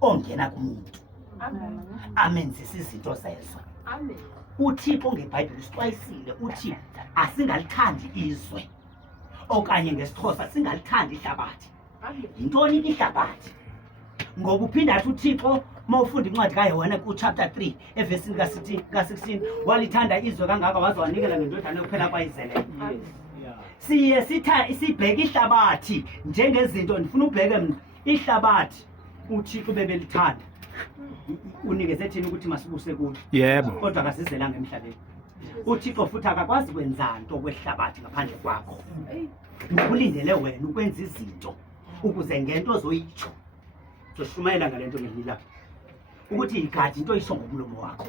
ongena kumuntu amenzisa izinto zezo. uThixo ngeBhayibheli usixwayisile uthi asingalithandi izwe okanye ngesixhosa singalithandi ihlabathi. Yintoni ke ihlabathi? Ngoba uphinda athi uThixo mawufunda incwadi kaYohane ku-chapter 3 evesini ka-16 walithanda izwe kangaka waze wanikela ngendodana yokuphela kwayizeleyo. Siye sibheke ihlabathi njengezinto. Ndifuna ubheke mina ihlabathi uThixo bebelithanda unikeze thina ukuthi masibuse kulo. Yebo. Kodwa akasizelanga emhlabeni. uThixo futhi akakwazi kwenza nto kwehlabathi ngaphandle kwakho. Ukulindele wena ukwenza izinto ukuze ngento ozoyitsho uzoshumayela ngalento ngehila ukuthi igadi into oyisho ngomlomo wakho.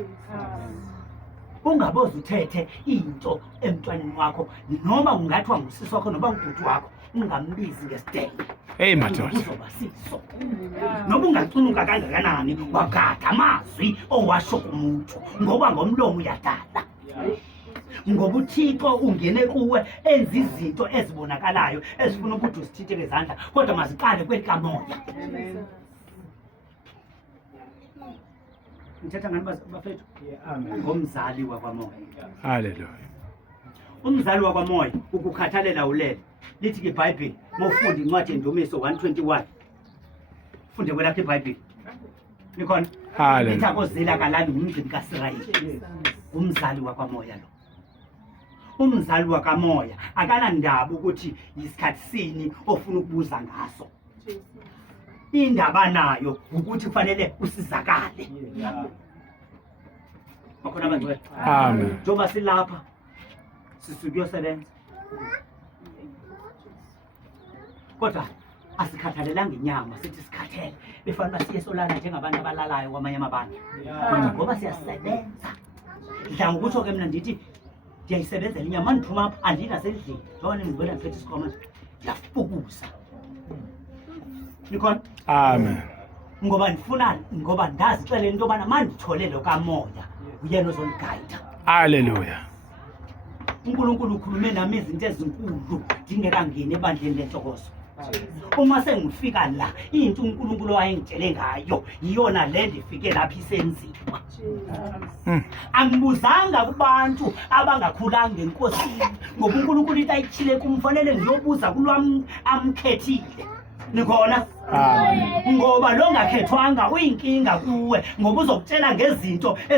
Ungaboza uthethe into emntwaneni wakho noma ungathiwa ngusisi wakho noma ngubhuti wakho ungambizi ngesidenge. Hey madoda. Uzoba siso. Noma ungacunuka kangakanani wagada amazwi owasho kumuntu ngoba ngomlomo uyadala. Ngoba uThixo ungene kuwe enza izinto ezibonakalayo ezifuna ukuthi usithinte ngezandla kodwa maziqale kwelikamoya. Ngithetha ngani bafethu? Amen. Ngomzali wakwamoya. Hallelujah. Umzali wakwamoya ukukhathalela ulele. Lithi ke iBhayibheli mawufunda incwadi yendumiso 121. Funde kwelakhe iBhayibheli. Nikhona? Hallelujah. Lithi akozela kalali umgcini kaSirayeli. Umzali wakwamoya lo. Umzali wakamoya akanandaba ukuthi isikhathi sini ofuna ukubuza ngaso. Indaba nayo ukuthi kufanele usizakale. Bakhona abangcwele. Amen. Njoba silapha sisukuyosebenza. Kodwa asikhathalelanga inyama sithi sikhathele befanele siye solana njengabantu abalalayo kwamanye amabandla. Ngoba siyasebenza. Ngidla ngokutsho ke mina ndithi ndiyayisebenzela inyama ndiphuma apha andinasendlini. Jona ngibona ngiphethe isikhoma ndiyafukuza. Nikhona? Amen. Ngoba ndifunani? Ngoba ndazixelela into yobana mandithole lo kamoya uyena ozondigayida. Hallelujah. uNkulunkulu ukhulume nami izinto ezinkulu ndingekangeni ebandleni lentokozo. Uma sengifika la into uNkulunkulu wayengitshele ngayo iyona le ndifike lapha isenziwa. Angibuzanga kubantu abangakhulanga enkosini ngoba uNkulunkulu into ayithile kumfanele ngiyobuza kulwami amkhethile. Nikhona? Ngoba lo ngakhethwanga uyinkinga kuwe ngoba uzokutshela ngezinto